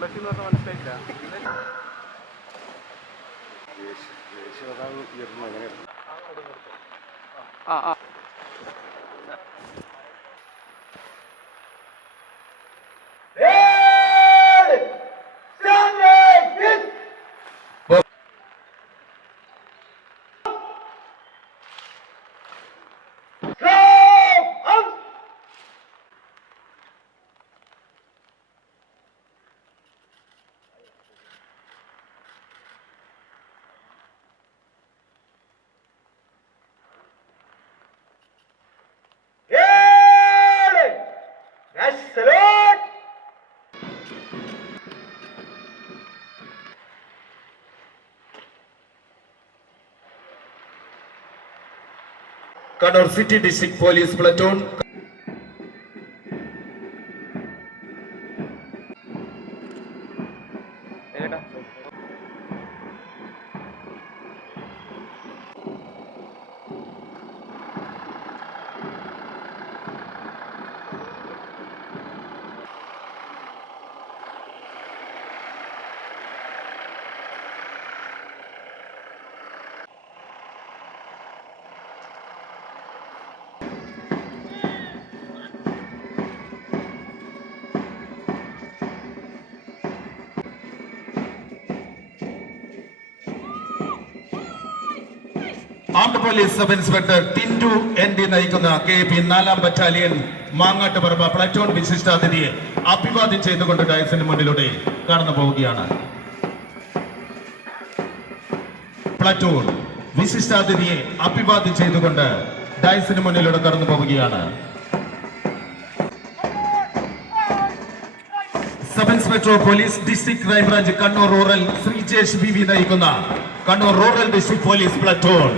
Bullet എന്ന് പറഞ്ഞാൽ മനസ്സിലായില്ല ആ ആ Kannur city district police platoon armed police sub inspector Tindu N D നയിക്കുന്ന കെ പി നാലാം ബറ്റാലിയൻ മാങ്ങാട്ടുപറമ്പ പ്ലറ്റോൺ വിശിഷ്ടാതിഥിയെ അഭിവാദ്യം ചെയ്തുകൊണ്ട് ഡയസിന് മുന്നിലൂടെ കടന്നു പോവുകയാണ്. പ്ലറ്റോൺ വിശിഷ്ടാതിഥിയെ അഭിവാദ്യം ചെയ്തുകൊണ്ട് ഡയസിന് മുന്നിലൂടെ കടന്നു പോവുകയാണ്. Sub inspector police district crime branch Kannur rural Sreejesh V V നയിക്കുന്ന Kannur rural district police platoon.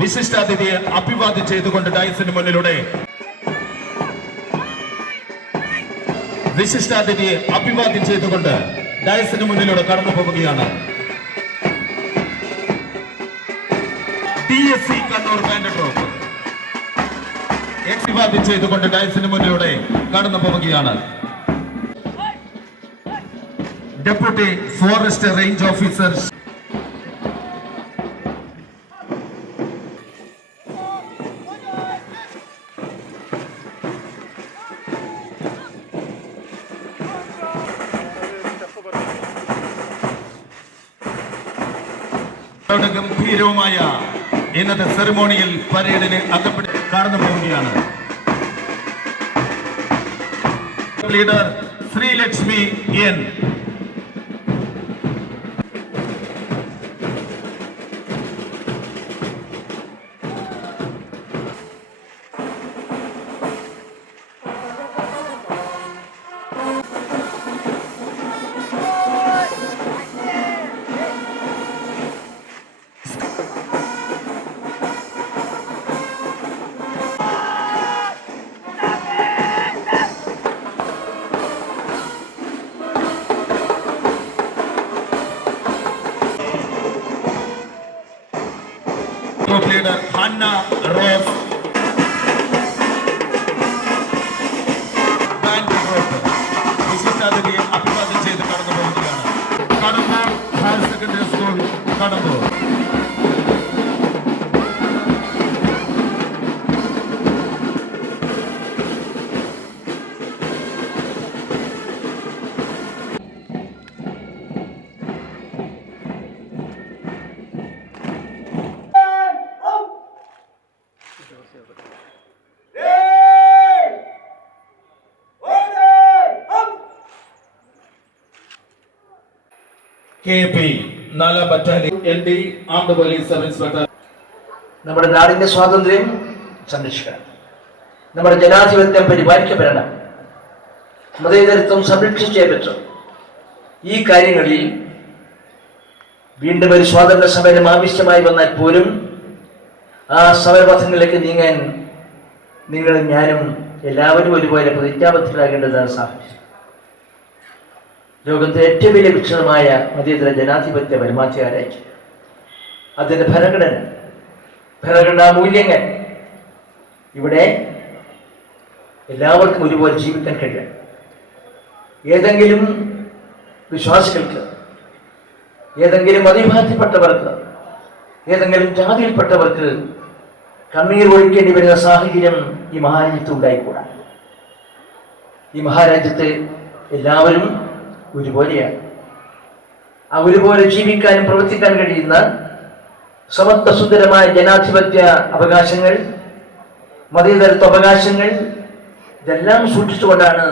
വിശിഷ്ടാതിഥിയെ അഭിവാദ്യം ചെയ്തുകൊണ്ട് ഡയസിന് മുന്നിലൂടെ. വിശിഷ്ടാതിഥിയെ അഭിവാദ്യം ചെയ്തുകൊണ്ട് ഡയസിന് മുന്നിലൂടെ കടന്നു പോവുകയാണ്. T S C Kannur band troupe അഭിവാദ്യം ചെയ്തുകൊണ്ട് ഡയസിന് മുന്നിലൂടെ കടന്നു പോവുകയാണ്. ഡെപ്യൂട്ടി ഫോറസ്റ്റ് റേഞ്ച് ഓഫീസർ ഗംഭീരവുമായ ഇന്നത്തെ സെറിമോണിയിൽ പരേഡിന് അകപ്പെട്ട് കടന്നു പോവുകയാണ് leader Sreelakshmi N. Hanna Rose അഭിവാദ്യം ചെയ്ത് കടന്നു പോകുകയാണ് Kadambur higher secondary school Kadambur നമ്മുടെ നാടിന്റെ സ്വാതന്ത്ര്യം സംരക്ഷിക്കണം. നമ്മുടെ ജനാധിപത്യം പരിപാലിക്കപ്പെടണം. മതേതരത്വം സംരക്ഷിച്ചേ പറ്റും ഈ കാര്യങ്ങളിൽ വീണ്ടും ഒരു സ്വാതന്ത്ര്യ സമരം ആവശ്യമായി വന്നാൽ പോലും ആ സമരപഥങ്ങളിലേക്ക് നീങ്ങാൻ നിങ്ങളും ഞാനും എല്ലാവരും ഒരുപോലെ പ്രതിജ്ഞാബദ്ധരാകേണ്ടതാണ് സാഹചര്യം. ലോകത്തെ ഏറ്റവും വലിയ വിക്ഷണമായ മതേതര ജനാധിപത്യ പരമാധികാരായി അതിന്റെ ഭരണഘടന ഭരണഘടനാ മൂല്യങ്ങൾ. ഇവിടെ എല്ലാവർക്കും ഒരുപോലെ ജീവിക്കാൻ കഴിയണം ഏതെങ്കിലും വിശ്വാസികൾക്ക് ഏതെങ്കിലും മതവിഭാഗത്തിൽപ്പെട്ടവർക്ക് ഏതെങ്കിലും ജാതിയിൽപ്പെട്ടവർക്ക് കണ്ണീർ ഒഴിക്കേണ്ടി വരുന്ന സാഹചര്യം ഈ മഹാരാജ്യത്ത് ഉണ്ടായിക്കൂടാ. ഈ മഹാരാജ്യത്തെ എല്ലാവരും ഒരുപോലെയാണ് ആ ഒരുപോലെ ജീവിക്കാനും പ്രവർത്തിക്കാൻ കഴിയുന്ന സമത്വ സുന്ദരമായ ജനാധിപത്യ അവകാശങ്ങൾ മതേതരത്വ അവകാശങ്ങൾ ഇതെല്ലാം സൂക്ഷിച്ചുകൊണ്ടാണ്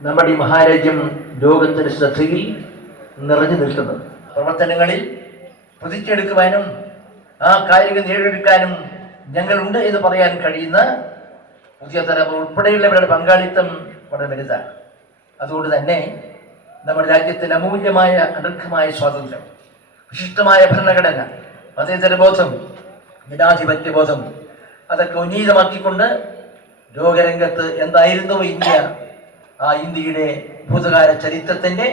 നമ്മുടെ ഈ മഹാരാജ്യം ലോകത്തിന്റെ ശ്രദ്ധയിൽ നിറഞ്ഞു നിൽക്കുന്നത്. പ്രവർത്തനങ്ങളിൽ പ്രതിജ്ഞയെടുക്കുവാനും ആ കായിക നേടിയെടുക്കാനും ഞങ്ങളുണ്ട് എന്ന് പറയാൻ കഴിയുന്ന പുതിയ തലമുറ ഉൾപ്പെടെയുള്ളവരുടെ പങ്കാളിത്തം വളരെ വലുതാണ്. അതുകൊണ്ട് തന്നെ നമ്മുടെ രാജ്യത്തിന് അമൂല്യമായ അനർഘമായ സ്വാതന്ത്ര്യം വിശിഷ്ടമായ ഭരണഘടന മതേതരബോധം ജനാധിപത്യബോധം അതൊക്കെ ഉന്നീതമാക്കിക്കൊണ്ട് ലോകരംഗത്ത് എന്തായിരുന്നു ഇന്ത്യ? ആ ഇന്ത്യയുടെ ഭൂതകാല ചരിത്രത്തിന്റെ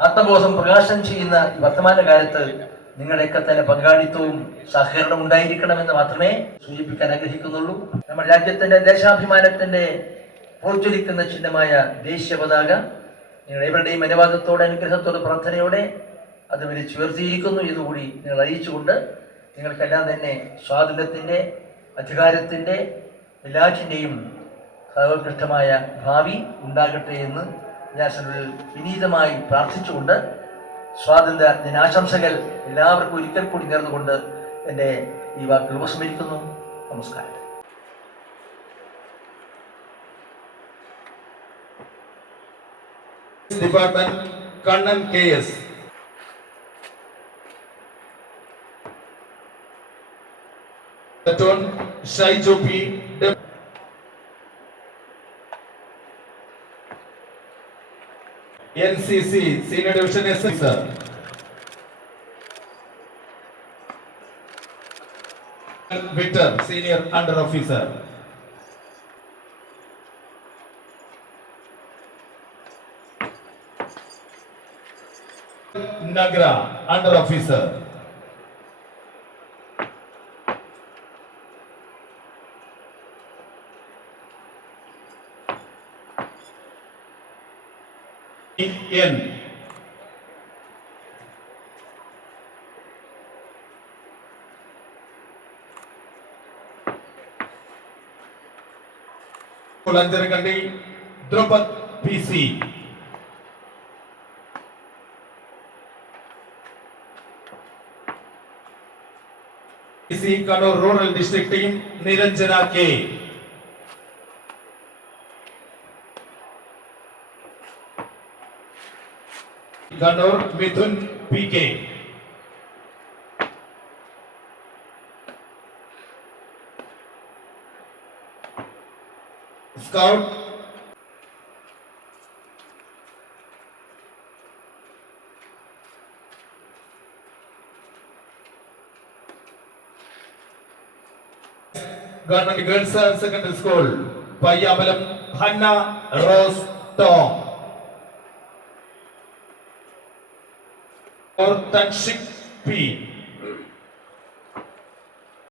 ആത്മബോധം പ്രകാശനം ചെയ്യുന്ന വർത്തമാനകാലത്ത് വർത്തമാന കാലത്ത് നിങ്ങളുടെയൊക്കെ തന്നെ പങ്കാളിത്തവും സഹകരണവും ഉണ്ടായിരിക്കണമെന്ന് മാത്രമേ സൂചിപ്പിക്കാൻ ആഗ്രഹിക്കുന്നുള്ളൂ. നമ്മുടെ രാജ്യത്തിന്റെ ദേശാഭിമാനത്തിന്റെ പ്രോജ്വലിക്കുന്ന ചിഹ്നമായ ദേശീയ പതാക നിങ്ങൾ എവരുടെയും അനുവാദത്തോടെ അനുഗ്രഹത്തോടെ പ്രാർത്ഥനയോടെ അത് വിരിച്ചു ഉയർത്തിയിരിക്കുന്നു എന്നുകൂടി നിങ്ങൾ അറിയിച്ചുകൊണ്ട് നിങ്ങൾക്കെല്ലാം തന്നെ സ്വാതന്ത്ര്യത്തിന്റെ അധികാരത്തിന്റെ എല്ലാറ്റിന്റെയും സർവകൃഷ്ടമായ ഭാവി ഉണ്ടാകട്ടെ എന്ന് ഞാൻ വിനീതമായി പ്രാർത്ഥിച്ചുകൊണ്ട് സ്വാതന്ത്ര്യ ദിനാശംസകൾ എല്ലാവർക്കും ഒരിക്കൽ കൂടി നേർന്നുകൊണ്ട് എന്റെ ഈ വാക്കുകൾ ഉപസമരിക്കുന്നു നമസ്കാരം. Department Kannan K S. Shyjo P N C C senior division S sir. Victor senior under officer. നഗ്ര under officer N Anjarakandy Drupad P C C Kannur rural district team Niranjana K Kannur Mithun P government girls higher secondary school Payyambalam Hanna Rose Tom or Thanshik P